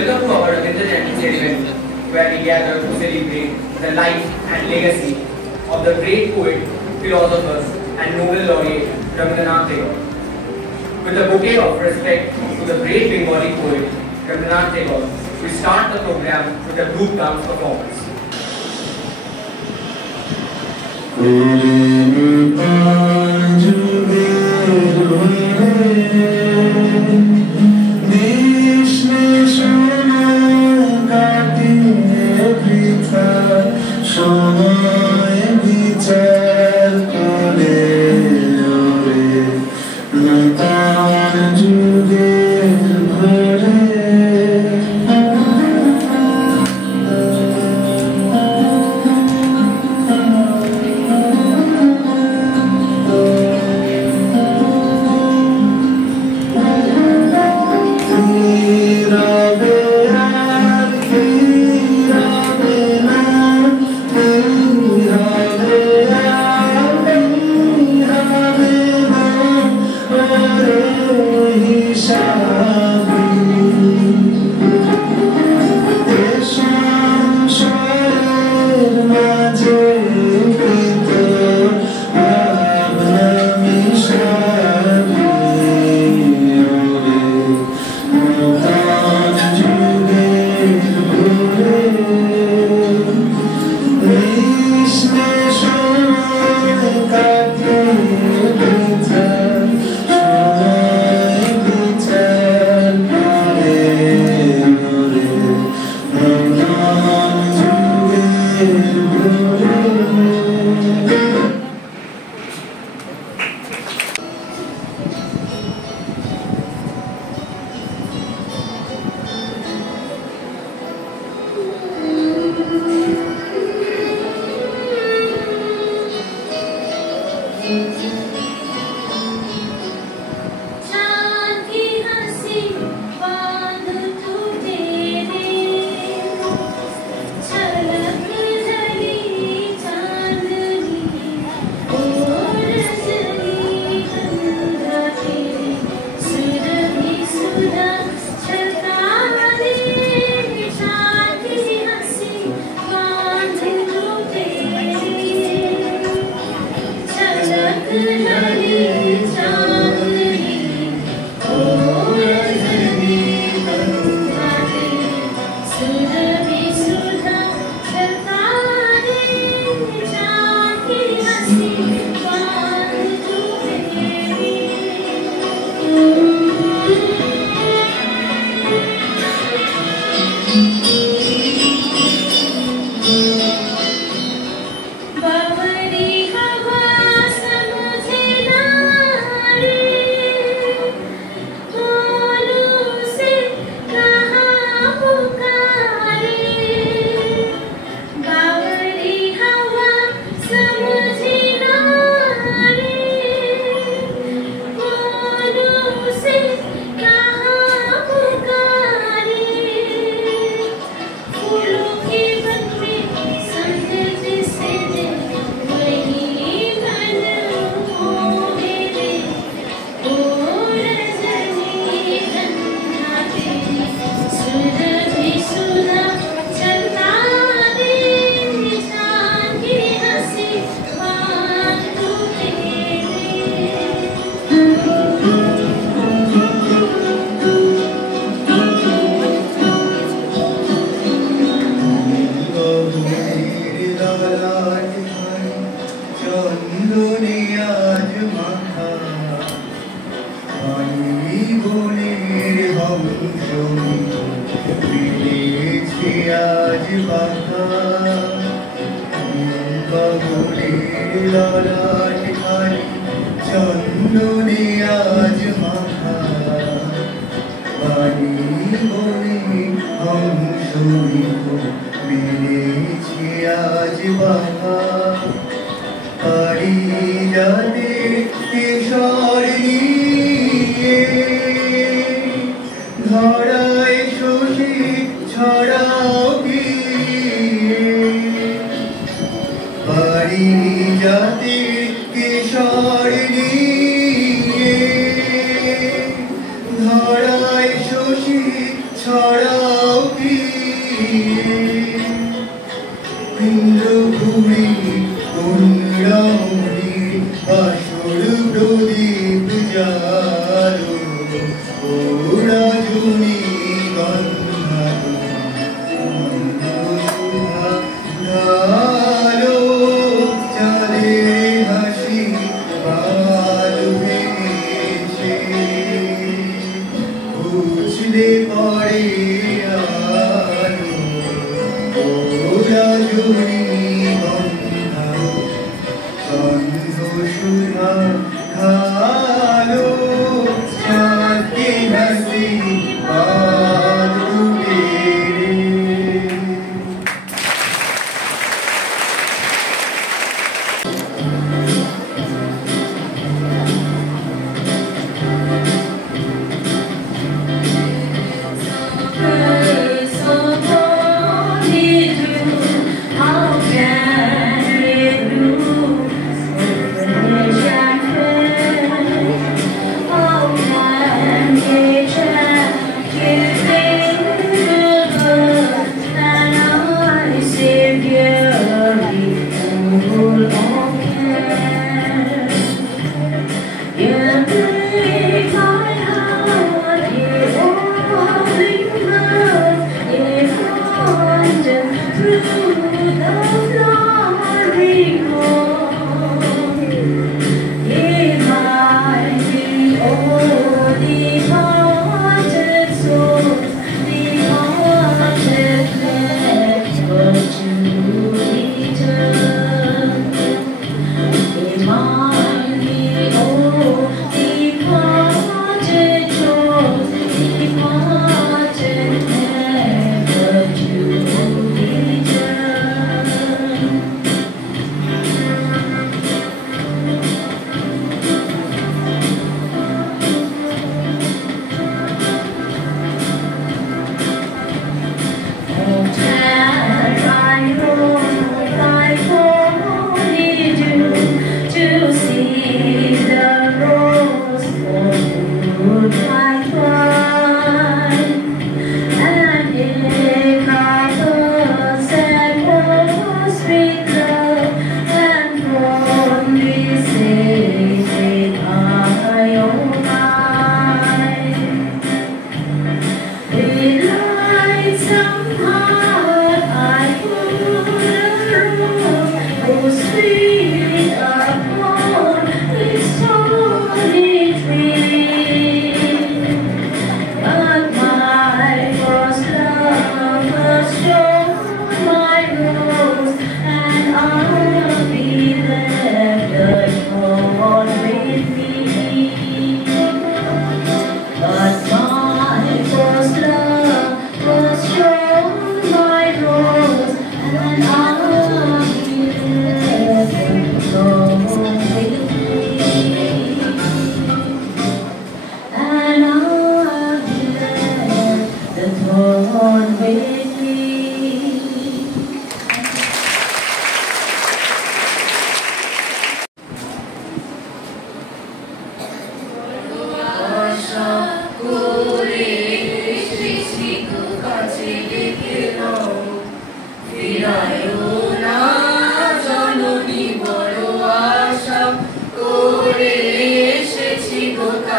Welcome to our Ravindra Jayanti event, where we gather to celebrate the life and legacy of the great poet, philosopher, and Nobel laureate Rabindranath Tagore. With a bouquet of respect to the great Bengali poet Rabindranath Tagore, we start the program with a group dance performance. जाते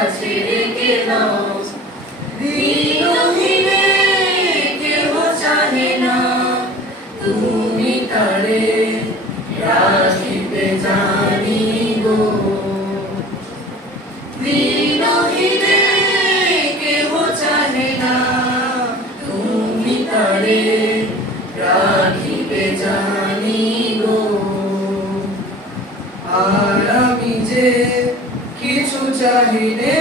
কাছে রেখে দাও। দিনহীনে কেহ চাহে না, তুমি তারে রাখিতে জানি গো। দিনহীনে কেহ চাহে না, তুমি তারে রাখিতে জানি গো। আর আমি যে কিছু চাহিনে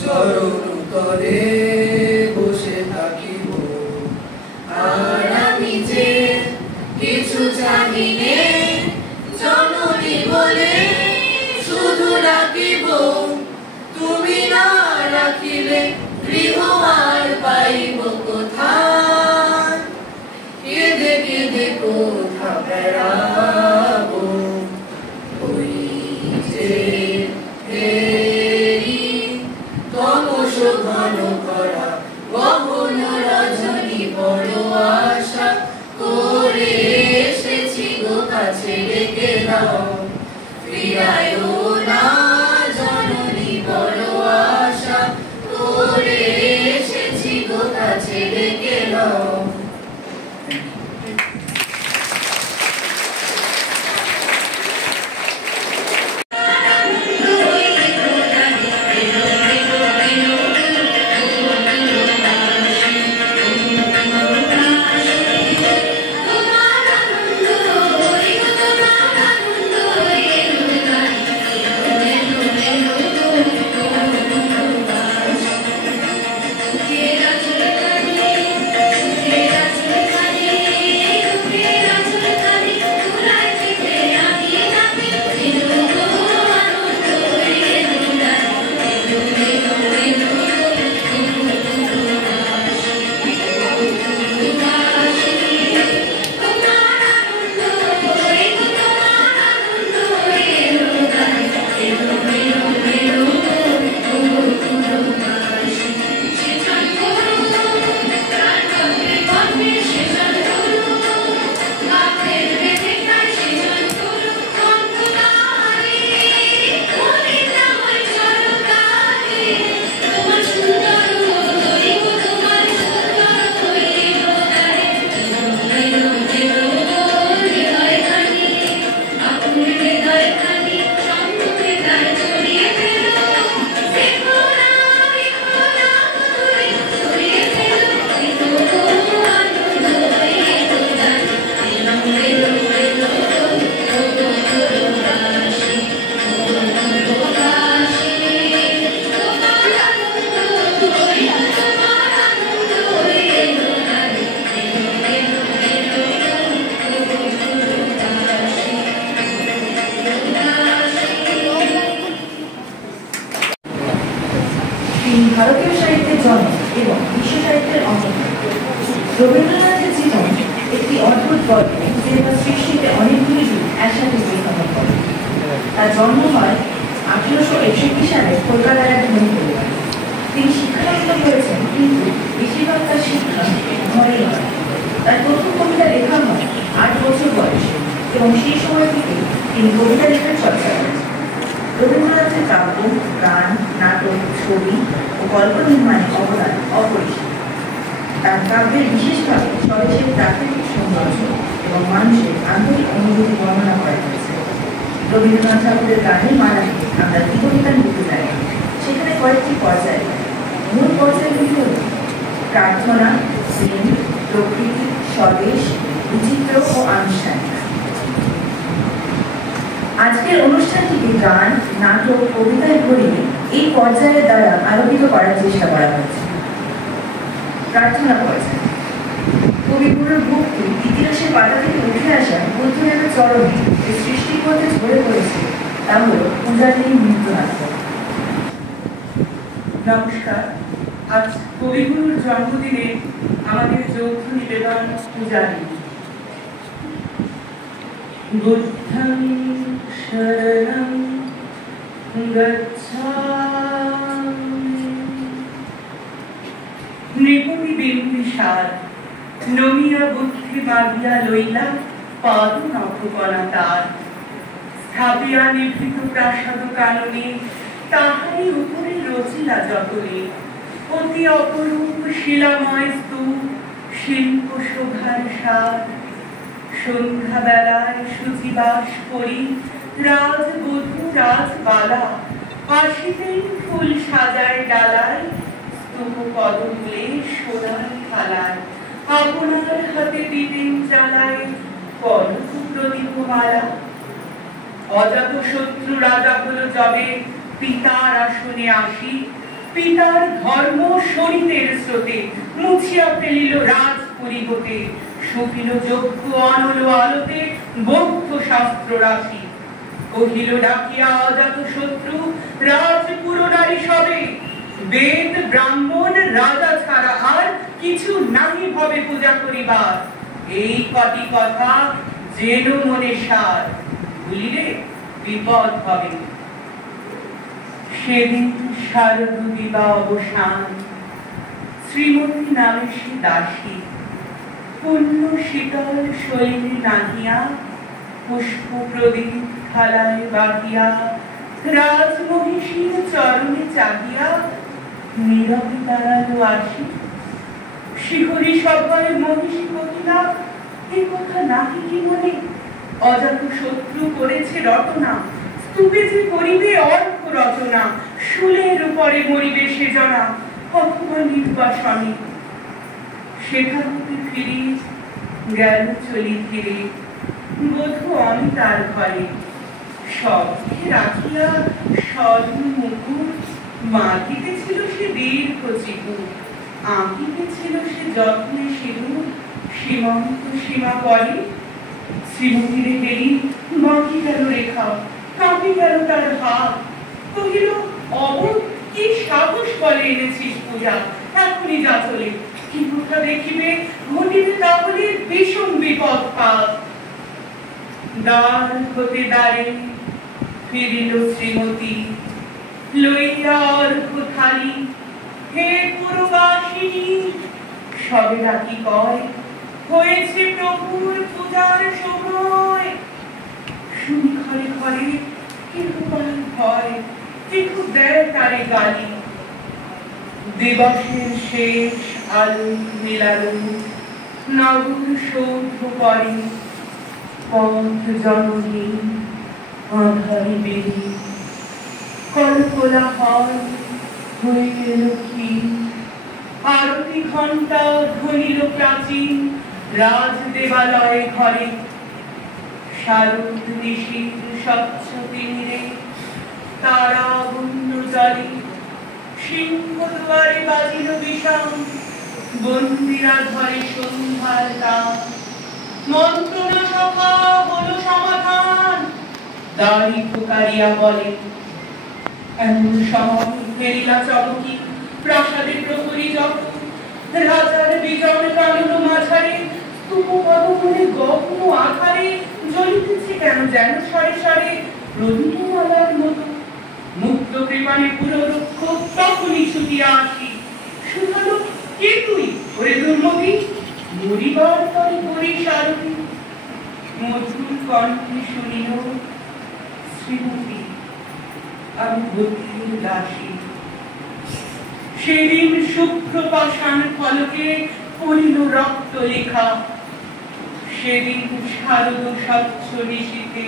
চরণ তলে বসে থাকিব। আর আমি যে কিছু চাহিনে জননী বলে শুধু ডাকিব। তুমি না রাখিলে গৃহ আর পাইব কোথায়? কেঁদে কেঁদে কোথা বেড়াবো। ওই যে তমস ঘন করা গহন রজনী বড় আশা করে এসেছি গো কাছে রেখে দাও। ফিরায়ও না জননী বড় আশা করে এসেছি গো কাছে রেখে দাও। ভারতীয় সাহিত্যের জন্ম এবং বিশ্ব সাহিত্যের অন্তর্ভুক্ত। রবীন্দ্রনাথের জীবন একটি অদ্ভুত গল্প, যে তার সৃষ্টিতে অনেকগুলি রূপ একসাথে উপস্থাপন করে। তার জন্ম হয় 1861 সালে কলকাতার এক ধনী পরিবারে। তিনি শিক্ষাপ্রাপ্ত হয়েছেন, কিন্তু বেশিরভাগ তার শিক্ষা ঘরেই হয়। তার প্রথম কবিতা লেখা হয় 8 বছর বয়সে, এবং সেই সময় থেকে তিনি কবিতা লেখার চর্চা করেছেন। রবীন্দ্রনাথের কাব্য, গান, নাটক, ছবি ও গল্প নির্মাণে অবদান অপরিসীম। তার কাব্যের বিশেষভাবে স্বদেশের প্রাকৃতিক সৌন্দর্য এবং মানুষের আন্তরিক অনুভূতি বর্ণনা করা হয়েছে। রবীন্দ্রনাথ ঠাকুরের গানের মালাকে আমরা জীবনদান দিতে চাই। সেখানে কয়েকটি পর্যায়, মূল পর্যায়গুলি হল প্রার্থনা, প্রেম, প্রকৃতি, স্বদেশ, বিচিত্র ও আনুষ্ঠানিক। আজকের অনুষ্ঠানটিকে গান, নাটক, কবিতায় ভরিয়ে এই পর্যায়ের দ্বারা আলোকিত করার চেষ্টা করা হয়েছে। প্রার্থনা পর্যায়। কবিগুরুর ভক্তি ইতিহাসের পাতা থেকে উঠে আসা বুদ্ধদেবের চরণে যে সৃষ্টির মধ্যে ঝরে পড়েছে, তা হল পূজারিনী নৃত্যনাট্য। নমস্কার। আজ কবিগুরুর জন্মদিনে আমাদের যৌথ নিবেদন পূজারিনী। বুদ্ধং শরণং গচ্ছামি নৃপতি বিম্বিসার নমিয়া বুদ্ধি মাগিয়া লইলা পাদ নখকণা তার স্থাপিয়া নিভৃত প্রাসাদ কাননে তাহারই উপরে সজলা যতনে, অতি অপরূপ শিলাময় স্তূপ, শিল্প শোভার সার। সন্ধ্যাবেলায় শুচিবাস করি, রাজবধূ রাজবালা, আসিতেই ফুল সাজায় ডালায়, স্তূপ পদমূলে সোনার থালায়, আপনার হাতে দিতেন জ্বালায় কনক প্রদীপমালা। অজাত শত্রু রাজা হলো যবে, পিতার আসনে আসি, পিতার ধর্ম শরীরের স্রোতে মুছিয়া ফেলিল রাজপুরী হতে, শুকিল যজ্ঞ অনল আলোতে বৌদ্ধ শাস্ত্র রাশি। কহিল ডাকিয়া অজাত শত্রু, রাজপুর নারী সবে, বেদ ব্রাহ্মণ রাজা ছাড়া আর কিছু নাহি ভবে পূজা করিবার। এই কটি কথা যেন মনে সার, ভুলিলে বিপদ হবে। সেদিন শারদ দিবা অবসান, শ্রীমতী নামে সে দাসী, পূর্ণ শীতল শৈলী নাহিয়া, পুষ্প প্রদীপ থালায় বাহিয়া, রাজমহিষীর চরণে চাহিয়া নীরবে দাঁড়ালো আসি। শিহরি সভায় মহিষী কহিলা, এ কথা নাহি কি মনে, অজাত শত্রু করেছে রটনা, স্তূপে যে করিবে অর্থ রচনা, শুলের উপরে মরিবে সে জনা, অথবা নির্বাসনে। সেখান হতে ফিরি গেল চলি ফিরে, বধূ অমিতার ঘরে, সবকে রাখিয়া স্বর্ণ মুকুট, মাটিতে ছিল সে দীর্ঘ চিকুট, আঁকিতে ছিল সে যত্নে সিঁদুর, সীমন্ত সীমা পরে। শ্রীমতীর হেরি বাঁকি গেল রেখা, কাঁপি গেল তার হাত, কহিল অবোধ কি সাহস বলে এনেছিস পূজা, এখনই যা চলে, কি কথা দেখিবে ঘটিবে তাহলে ভীষণ বিপদ পাত। দ্বার হতে দ্বারে ফিরিল শ্রীমতী, লইয়া অর্ঘ্য থালি, হে পুরবাসিনী, সবে ডাকি কয়, হয়েছে প্রভুর পূজার সময়। শুনি ঘরে ঘরে কেহ পায় ভয়, কেহ দেয় তারে গালি। দিবসের শেষ আলো মেলালো, নগর সৌধ করে, পথ জননী আধারে বেরি, কলকলা হয় হয়ে গেল কি, আরতি ঘণ্টা ধ্বনিল প্রাচীন রাজ দেবালয়ে ঘরে। শারদ নিশীর স্বচ্ছ তিমিরে তারা বন্য জলে, সিংহ দুয়ারে বাজিল বিষাম, বন্দিরা ধরে সন্ধ্যার দাম। মন্ত্রণা সভা হলো সমাধান, দাড়ি ফুকারিয়া বলে, এমন সময় ফেরিলা চমকি, প্রাসাদে প্রহরী যখন, রাজার বিজন কানন মাঝারে, স্তূপ পদমূলে গহন আধারে, জ্বলিতেছে কেন যেন সারে সারে রবীন্দ্রমালার মতো। মুক্ত কৃপানে পুররক্ষক তখনই ছুটিয়া আসি, শুধালো কে তুই ওরে দুর্মতি, মরিবার তরে করিস আরতি। মধুর কণ্ঠে শুনিল, শ্রীমতী আমি বুদ্ধির দাসী। সেদিন শুভ্র পাষাণ ফলকে পড়িল রক্ত লেখা, সেদিন শারদ স্বচ্ছ নিশীথে,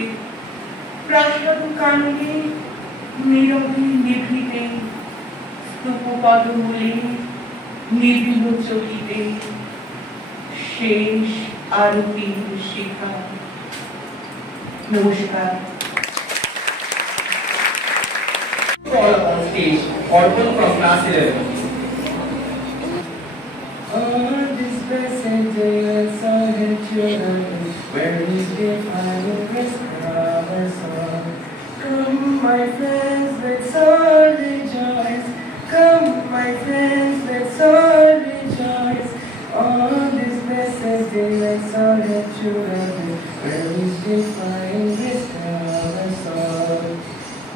প্রাসাদ কাননে নীরবে নিভৃতে, স্তূপ পদমূলে নিবিল চকিতে, শেষ আরতির শিখা। নমস্কার। All on stage, Orphan from class 11. On this blessed day, let's all get children, where we give final rest of our song. Come, my friends, let's all rejoice. Come, my friends, let's all rejoice. On this blessed day, let's all get children, where we give final rest of our song.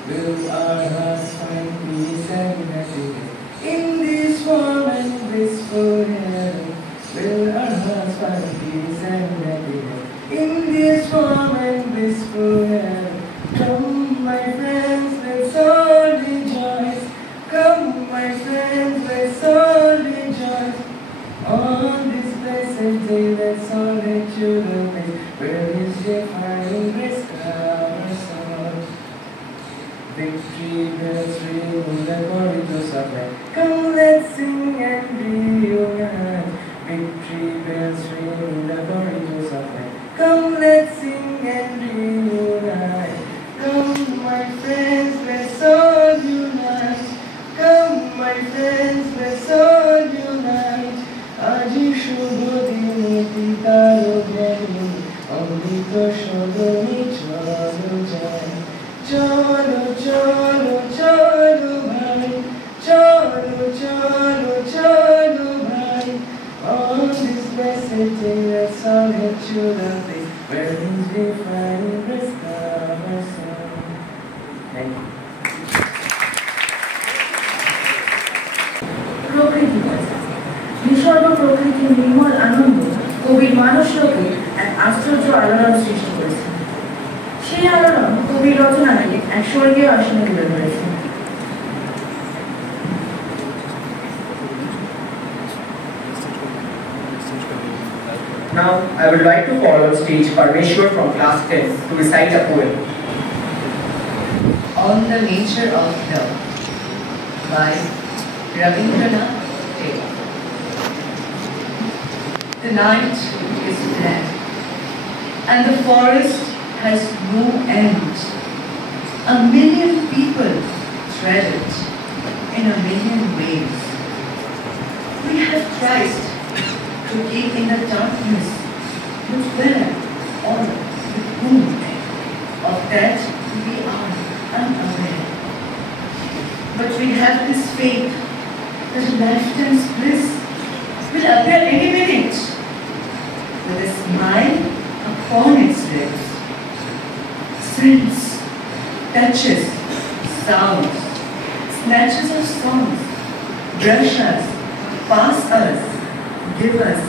Will our hearts find peace and happiness in this warm and blissful heaven? Will our hearts find peace and happiness in this warm and blissful heaven? Come, my friends, let's all rejoice. Come, victory bells ring, the corridors of life. Come, let's sing and reunite. Victory bells ring, the corridors of life. Come, let's sing and reunite. Come, my friends, let's all unite. Come, my friends, let's all unite. Aji shubho dine pitaro ghani, amrito shodoni chalo jai. Chalo, chalo, chalo bhai, chalo, chalo, chalo bhai. On this blessed day, let's all head to the place where things we find rest our soul. Thank you. প্রকৃতি কথা নিসর্গ প্রকৃতির নির্মল আনন্দ কবির মানসকে এক আশ্চর্য আলোড়ন সৃষ্টি করেছে। সেই আলোড়ন কবির রচনাকে এক স্বর্গীয় আসনে তুলে ধরেছে। Now, I would like to call on stage Parmeshwar from class 10 to recite a poem. On the Nature of Love by Rabindranath Tagore. The night is black and the forest has no end. A million people tread it in a million ways. We have tried to keep in the darkness, but where or with whom? Of that we are unaware. But we have this faith that a lifetime's bliss will appear any minute with a smile upon its lips. Scents, touches, sounds, snatches of songs, brush us, pass us, give us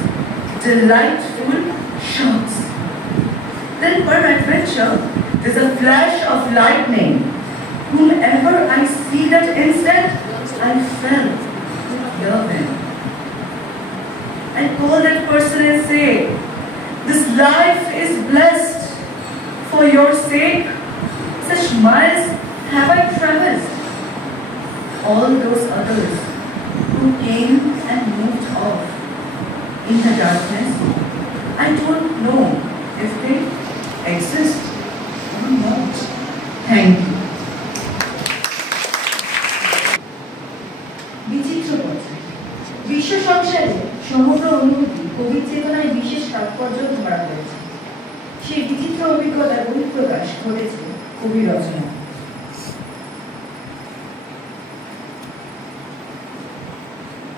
delightful shocks. Then peradventure, there's a flash of lightning. Whomever I see that instant, I fell with love in. I call that person and say, this life is blessed. For your sake, such miles have I traversed. All those others who came and moved off in the darkness, I don't know if they exist or not. Thank you. বিচিত্র কথা বিশ্ব সংসারে সমগ্র অনুভূতি কবির চেতনায় বিশেষ তাৎপর্য ধরা হয়েছে। সেই বিচিত্র অভিজ্ঞতার বহিঃপ্রকাশ ঘটেছে কবির রচনা।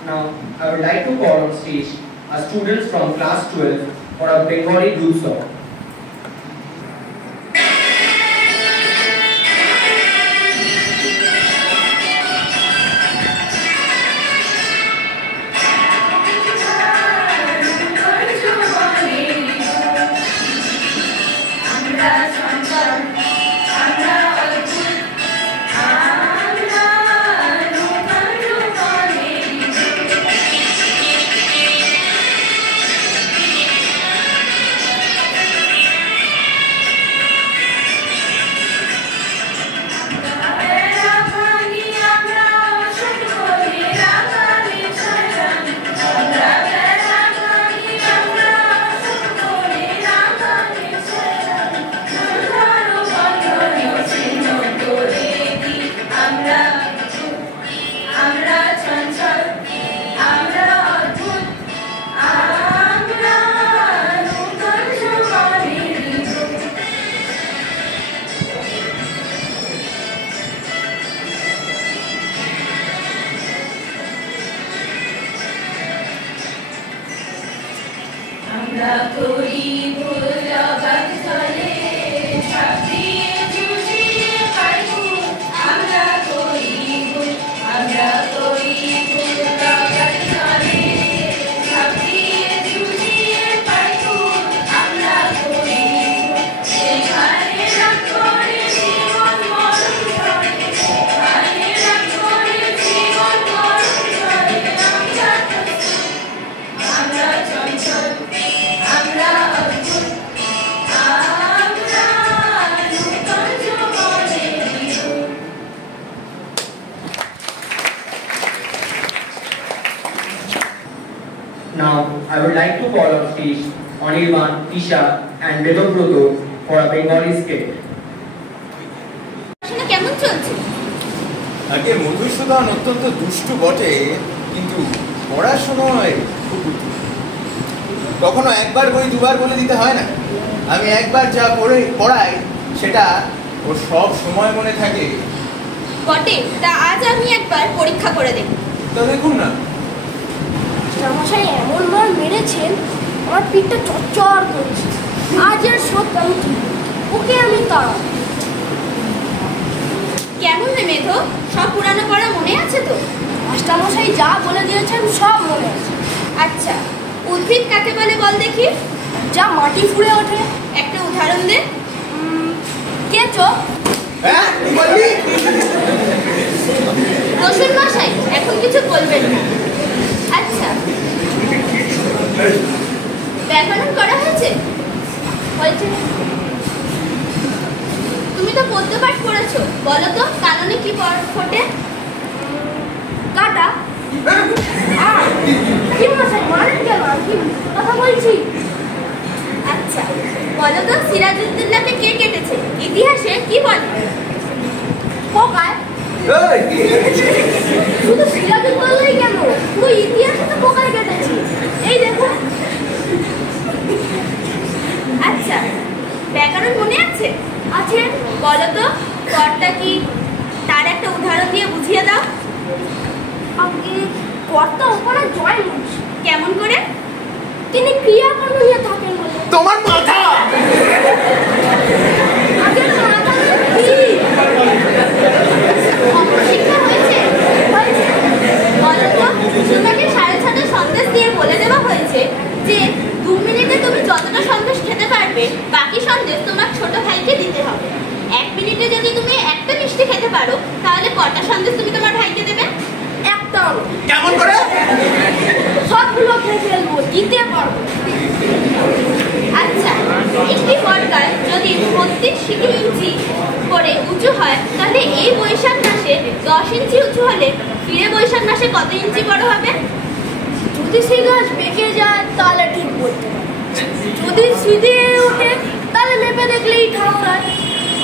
Now, I would like to call on stage our students from class 12 for a Bengali group song. আমরা I would like to call on stage Anirban, Tisha and Devabrata for a Bengali skit. কেমন চলছে? আগে মধুসূদন অত্যন্ত দুষ্টু বটে, কিন্তু পড়ার সময় খুব কখনো একবার বই দুবার বলে দিতে হয় না। আমি একবার যা পড়াই সেটা ও সব সময় মনে থাকে। বটে, তা আজ আমি একবার পরীক্ষা করে দেখব। তো দেখুন না। মশাই এমন মার মেরেছেন আমার পিঠটা চচ্চর করছে। আজ আর সব কামটি ওকে আমি তাড়াবো। কেমন রে মেধো, সব পুরানো পড়া মনে আছে তো? মাস্টারমশাই যা বলে দিয়েছেন সব মনে আছে। আচ্ছা, উদ্ভিদ কাকে বলে বল দেখি? যা মাটি ফুঁড়ে ওঠে। একটা উদাহরণ দে। কেঁচো। হ্যাঁ, কি বললি? রসুন মশাই এখন কিছু বলবেন না। আচ্ছা, ব্যাকরণ করা হয়েছে? হয়েছে। তুমি তো পদ্য পাঠ করেছো, বলো তো কাননে কি ফোটে? কাটা। কি মশাই মারেন কেন? কি কথা বলছি? আচ্ছা, বলো তো সিরাজউদ্দৌলাকে কে কেটেছে? ইতিহাসে কি বলে? পোকায়। শুধু সিরাজউদ্দৌলাই কেন, পুরো ইতিহাসে তো পোকায় কেটেছি। এই দেখুন। আচ্ছা, ব্যাকরণ মনে আছে? আছে। বলো তো কর্তা কি, তার একটা উদাহরণ দিয়ে বুঝিয়ে দাও। আপনি কর্তা ওপরে জয় মনীষ। কেমন করে? তিনি ক্রিয়াকর্ম নিয়ে থাকেন বলে। তোমার মাথা। আগে মাথা কি? অপশিক্ষা হয়েছে? বলো তো তোমাকে 6:30 সন্দেশ দিয়ে বলে দেওয়া হয়েছে যে 2 মিনিটে তুমি যতটা সন্দেশ খেতে পারবে বাকি সন্দেশ তোমার ছোট ভাইকে দিতে হবে। 1 মিনিটে যদি তুমি একটা মিষ্টি খেতে পারো তাহলে কটা সন্দেশ তুমি তোমার ভাইকে দেবে? একটা। কেমন করে? সবগুলো খেয়ে ফেলবো, দিতে পারবো। আচ্ছা, একটি বটগাছ যদি 32 ইঞ্চি করে উঁচু হয় তাহলে এই বৈশাখ মাসে 10 ইঞ্চি উঁচু হলে ফিরে বৈশাখ মাসে কত ইঞ্চি বড় হবে? যদি সেই গাছ পেকে যায় তাহলে ঠিক বলতে পারবো। যদি সিধে ওঠে তাহলে মেপে দেখলেই ঠাকুর।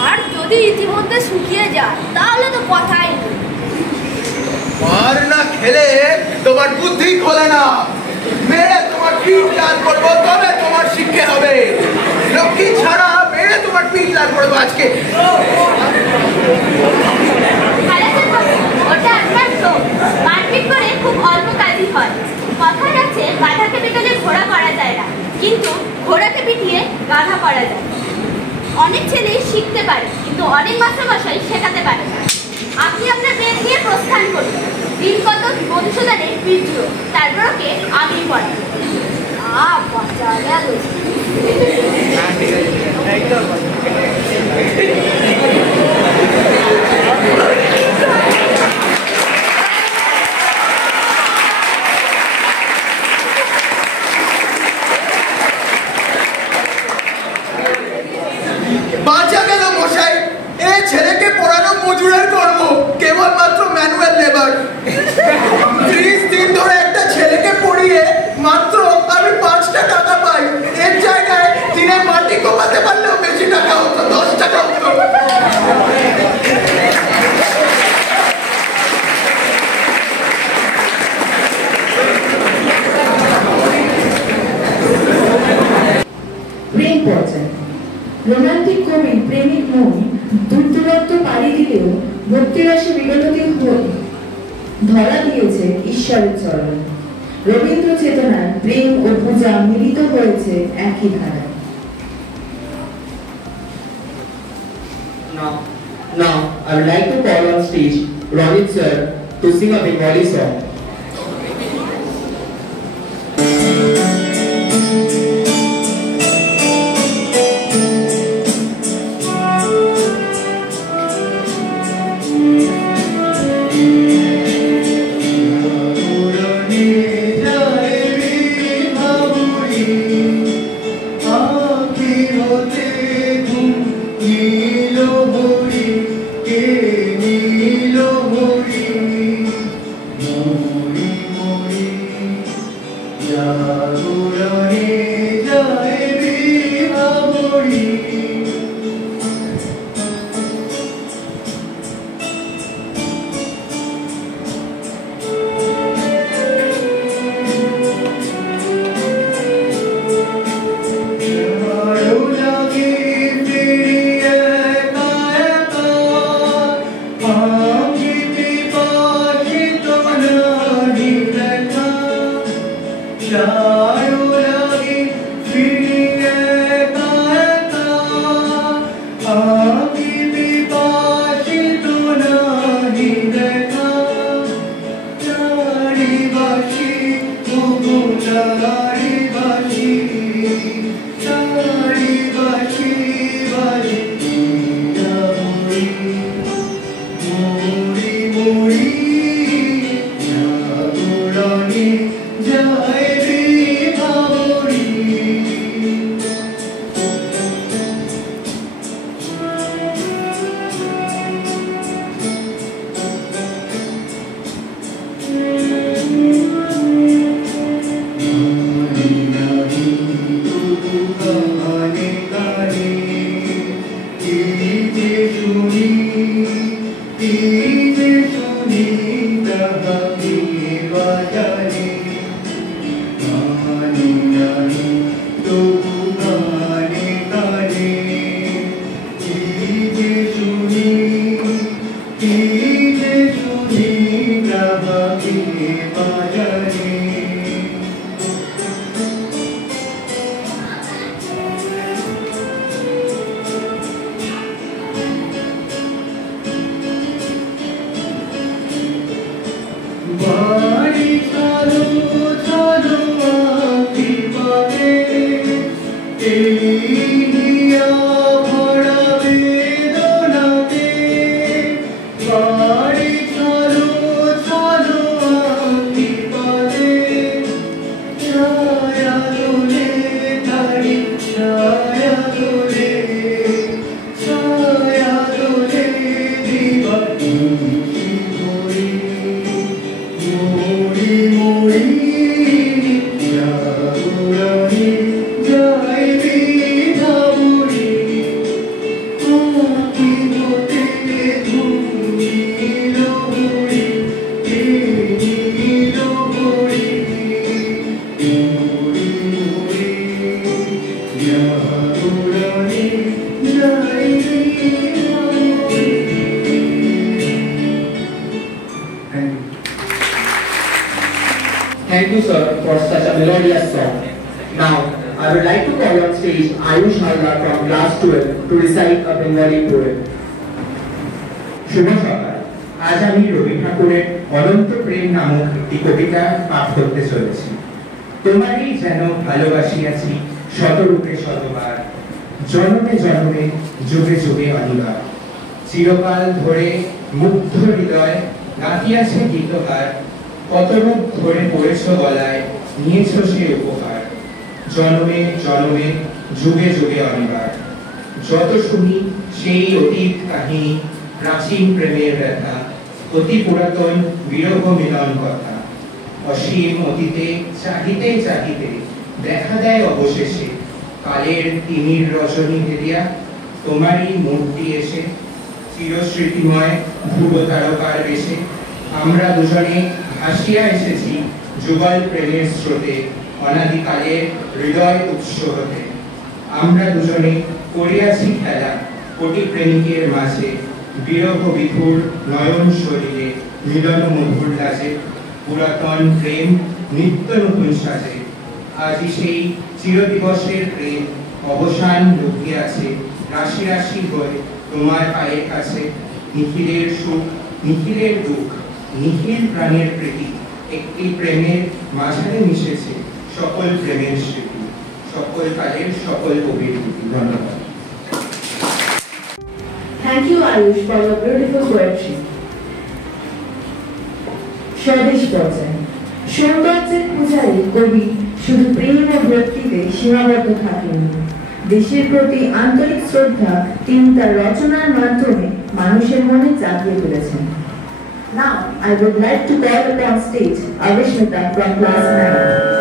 আর যদি ইতিমধ্যে শুকিয়ে যায় তাহলে তো কথাই নেই। মার না খেলে তোমার বুদ্ধি খোলে না। মেরে তোমার পিঠ লাল করবো, তবে তোমার শিক্ষে হবে। লক্ষ্মী ছাড়া মেরে তোমার পিঠ লাল করবো আজকে। ওটা একবার তো মারপিট করে খুব অল্প কাজই হয়। কথায় আছে গাধাকে পিটালে ঘোড়া করা যায় না, কিন্তু ঘোড়াকে পিটিয়ে গাধা করা যায়। অনেক ছেলে শিখতে পারে কিন্তু অনেক মাস্টারমশাই শেখাতে পারে না। আপনি আপনার মেয়ে নিয়ে প্রস্থান করুন। দিন কত মধুসূদনের বীর্য, তারপর ওকে আমি পড়াই। বাচ্চা গেল। বাঁচা গেল মশাই। এ ছেলেকে পড়ানো মজুরের কর্ম, কেবলমাত্র ম্যানুয়াল লেবার। 30 দিন ধরে একটা ছেলেকে পড়িয়ে মাত্র আমি 5টা টাকা পাই। এর জায়গায় দিনে মাটি কোপাতে পারলেও বেশি টাকা হতো, 10 টাকা হতো। প্রেম পর্যায়। রোমান্টিক কবি প্রেমিক মন দূর দূরত্ব পাড়ি দিলেও ভক্তিরসে বিগলিত হয়ে ধরা দিয়েছে ঈশ্বরের চরণ। রবীন্দ্র চেতনায় প্রেম ও পূজা মিলিত হয়েছে একই ধারায়। Now, I would like to call on stage Ronit sir to sing a Bengali song. Neil Hari Thank you, sir, for such a melodious song. Now, I would like to call on stage Ayush Halda from class 12 to recite a Bengali poem. শুভ সকাল। আজ আমি রবি ঠাকুরের অনন্ত প্রেম নামক একটি কবিতা পাঠ করতে চলেছি। তোমারই যেন ভালোবাসিয়াছি শতরূপে শতবার, জন্মে জন্মে যুগে যুগে অনিবার। চিরকাল ধরে মুগ্ধ হৃদয় গাঁথিয়াছে গীতকার, কত রূপ ধরে পড়েছ গলায়, নিয়েছ সে উপহার। জন্মে জন্মে যুগে যুগে অনিবার। যত শুনি সেই অতীত কাহিনী, প্রাচীন প্রেমের ব্যথা, অতি পুরাতন বিরহ মিলন কথা। অসীম অতীতে চাহিতে চাহিতে দেখা দেয় অবশেষে কালের তিমির রজনী হেরিয়া তোমারই মূর্তি এসে। চিরস্মৃতিময় ধ্রুব তারকার বেশে আমরা দুজনে ভাসিয়া এসেছি যুগল প্রেমের স্রোতে, অনাদিকালের হৃদয় উৎস হতে। আমরা দুজনে করিয়াছি খেলা কোটি প্রেমিকের মাঝে, বিরহ বিধুর নয়ন শরীরে মিলন মধুর লাজে। পুরাতন প্রেম নিত্য নতুন সাজে, আজই সেই চিরদিবসের প্রেম অবসান লুকিয়াছে রাশি রাশি হয়ে তোমার পায়ের কাছে। নিখিলের সুখ নিখিলের দুঃখ, নিখিল প্রাণের প্রীতি, একটি প্রেমের মাঝারে মিশেছে সকল প্রেমের স্মৃতি, সকল কালের সকল অভিভূতি। ধন্যবাদ। Thank you, Ayush, for your beautiful poetry. স্বদেশ পর্যায়। সৌন্দর্যের পূজারী কবি শুধু প্রেম ও ভক্তিতে সীমাবদ্ধ থাকেননি। দেশের প্রতি আন্তরিক শ্রদ্ধা তিনি তার রচনার মাধ্যমে মানুষের মনে জাগিয়ে তুলেছেন। Now, I would like to call upon stage Avishmita from class 9.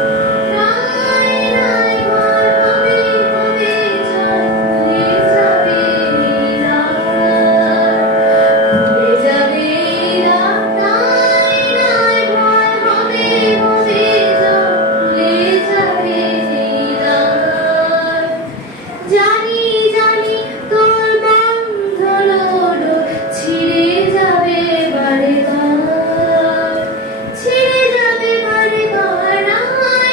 ছিড়ে যাবে বারে বারে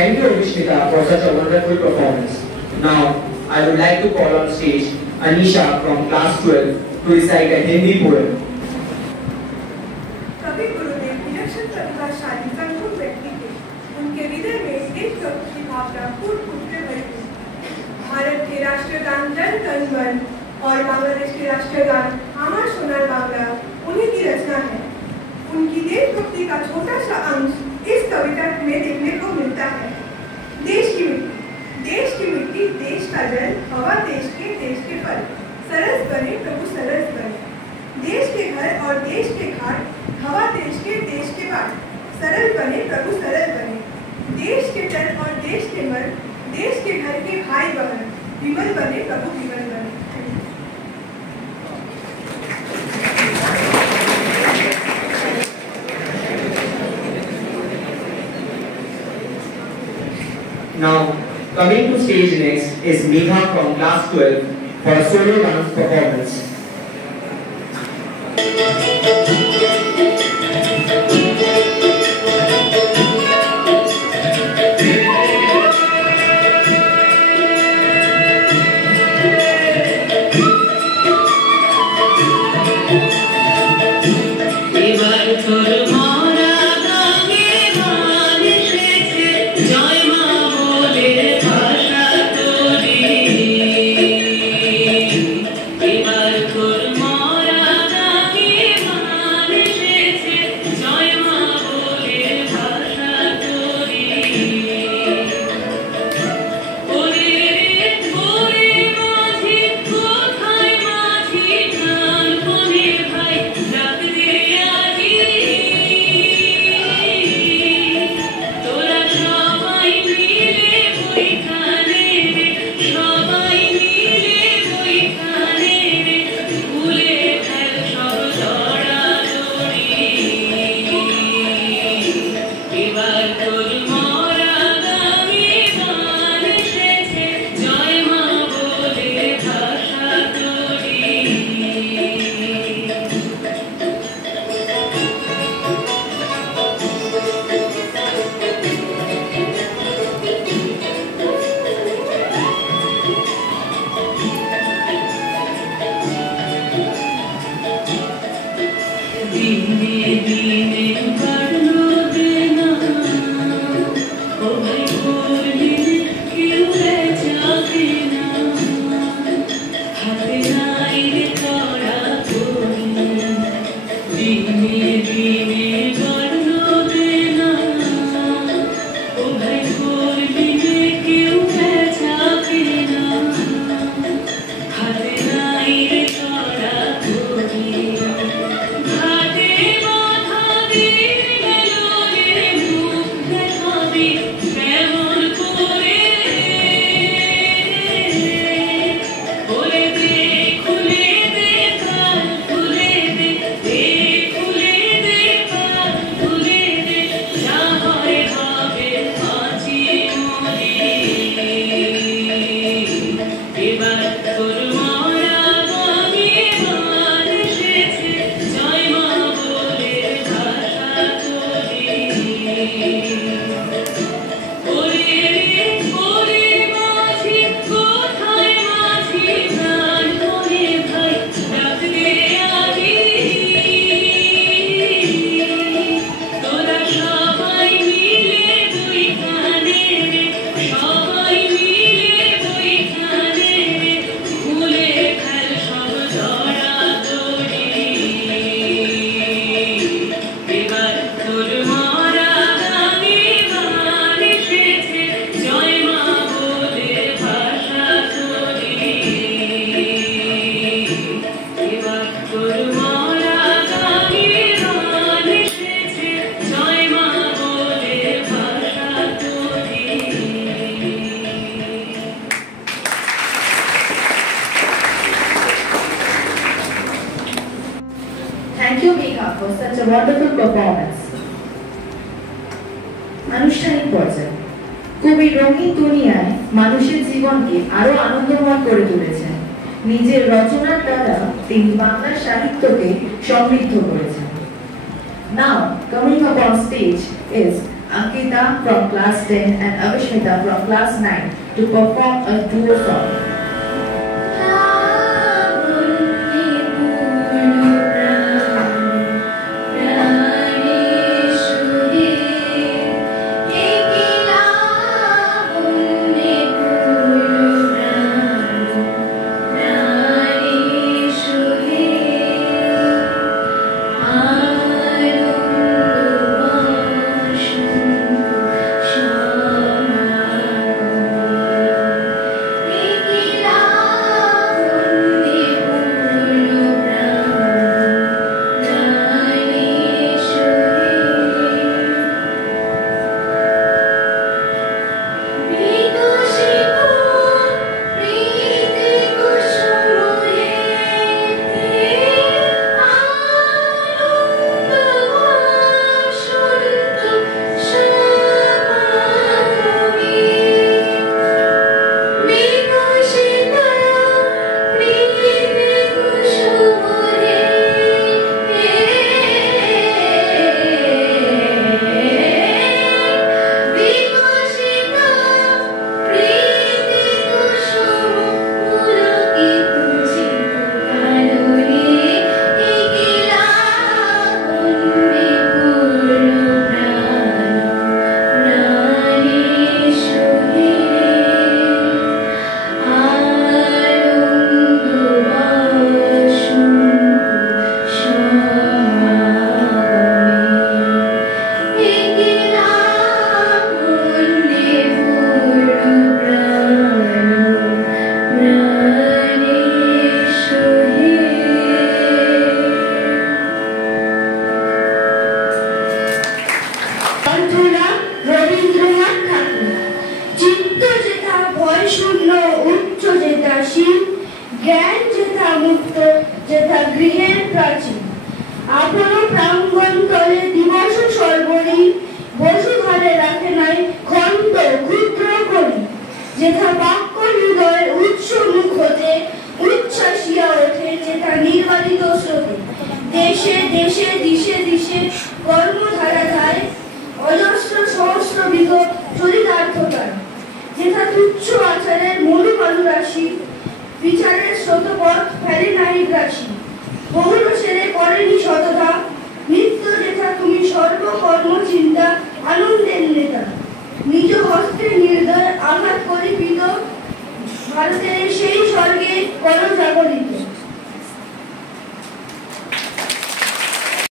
Thank you, Avishmita, for such a wonderful performance. Now, I would like to call on stage Anisha from class 12 to recite a Hindi poem. कवि गुरुदेव विलक्षण प्रतिभाशाली संकुल व्यक्ति थे। उनके हृदय में देशभक्ति की भावना फूट-फूट के भरी थी। भारत के राष्ट्रीय गान जन गण मन और बांग्लादेश के राष्ट्रीय गान आमार सोनार बांग्ला उन्हीं की रचना है। उनकी देशभक्ति का छोटा सा अंश इस कविता में देखने को मिलता है। देश की मिट्टी, देश का जल, हवा देश के फल, सरस बने प्रभु सरस बने। देश के घर और देश के घाट, हवा देश के बाट, सरल बने प्रभु सरल बने। देश के तन और देश के मर्द, देश के घर के भाई बहन, विमल बने प्रभु विमल बने। Now, coming to stage next is Megha from class 12 for a solo dance performance. Thank you, Megha, for such a wonderful performance. আনুষ্ঠানিক পর্যায়ে কবি রঙিন দুনিয়ায় মানুষের জীবনকে আরো আনন্দময় করে তুলেছেন। নিজের রচনার দ্বারা তিনি বাংলা সাহিত্যকে সমৃদ্ধ করেছেন। Now, coming up on stage is Ankita from class 10 and Avishmita from class 9 to perform a duo song.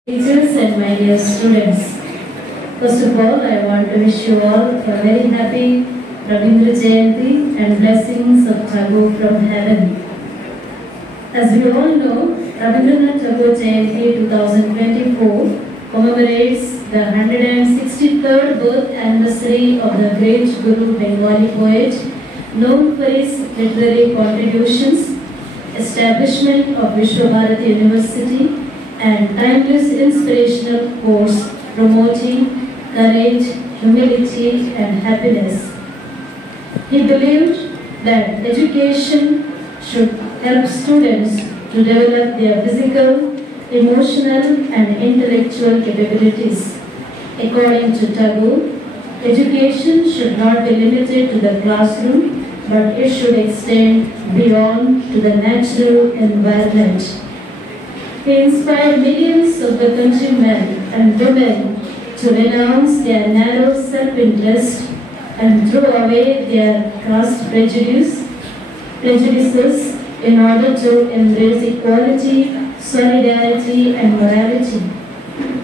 Teachers and my dear students, first of all, I want to wish you all a very happy Rabindra Jayanti and blessings of Tagore from heaven. As we all know, Rabindranath Tagore Jayanti 2024 commemorates the 163rd birth anniversary of the great Guru Bengali poet, known for his literary contributions, establishment of Vishwabharati University, and timeless inspirational course promoting courage, humility, and happiness. He believed that education should help students to develop their physical, emotional, and intellectual capabilities. According to Tagore, education should not be limited to the classroom, but it should extend beyond to the natural environment. He inspired millions of the countrymen and women to renounce their narrow self-interest and throw away their caste prejudices in order to embrace equality, solidarity, and morality.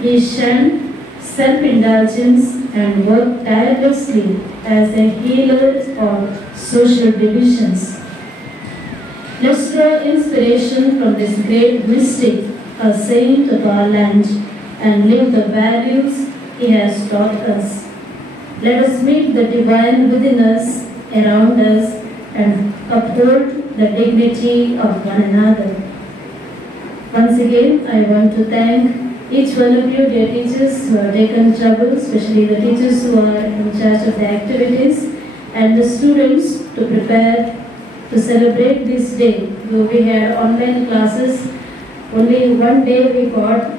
He shunned self-indulgence and worked tirelessly as a healer of social divisions. Let's draw inspiration from this great mystic, a saint of our land, and live the values he has taught us. Let us meet the divine within us, around us, and uphold the dignity of one another. Once again, I want to thank each one of you, dear teachers, who have taken trouble, especially the teachers who are in charge of the activities, and the students to prepare to celebrate this day. We had online classes, only one day we got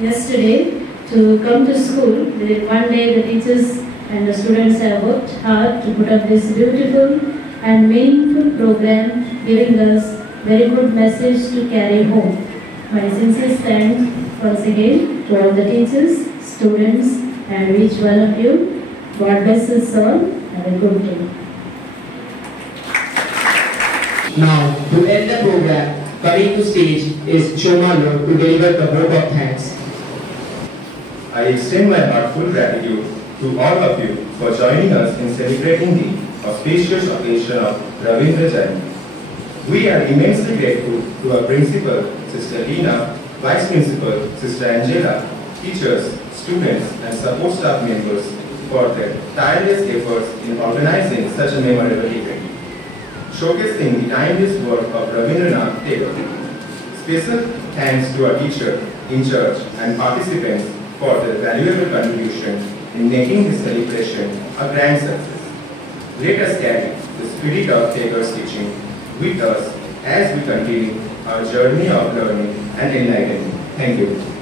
yesterday, to come to school. Within one day, the teachers and the students have worked hard to put up this beautiful and meaningful program, giving us very good message to carry home. My sincere thanks once again to all the teachers, students, and each one of you. God bless us all. Have a good day. Now, to end the program, coming to stage is Shomalo to deliver the vote of thanks. I extend my heartfelt gratitude to all of you for joining us in celebrating the auspicious occasion of Ravindra Jayanti. We are immensely grateful to our principal, Sister Leena, Vice Principal, Sister Angela, teachers, students, and support staff members for their tireless efforts in organizing such a memorable event, showcasing the timeless work of Rabindranath Tagore. Special thanks to our teacher in church and participants for their valuable contribution in making this celebration a grand success. Let us carry the spirit of Tagore's teaching with us as we continue our journey of learning and enlightenment. Thank you.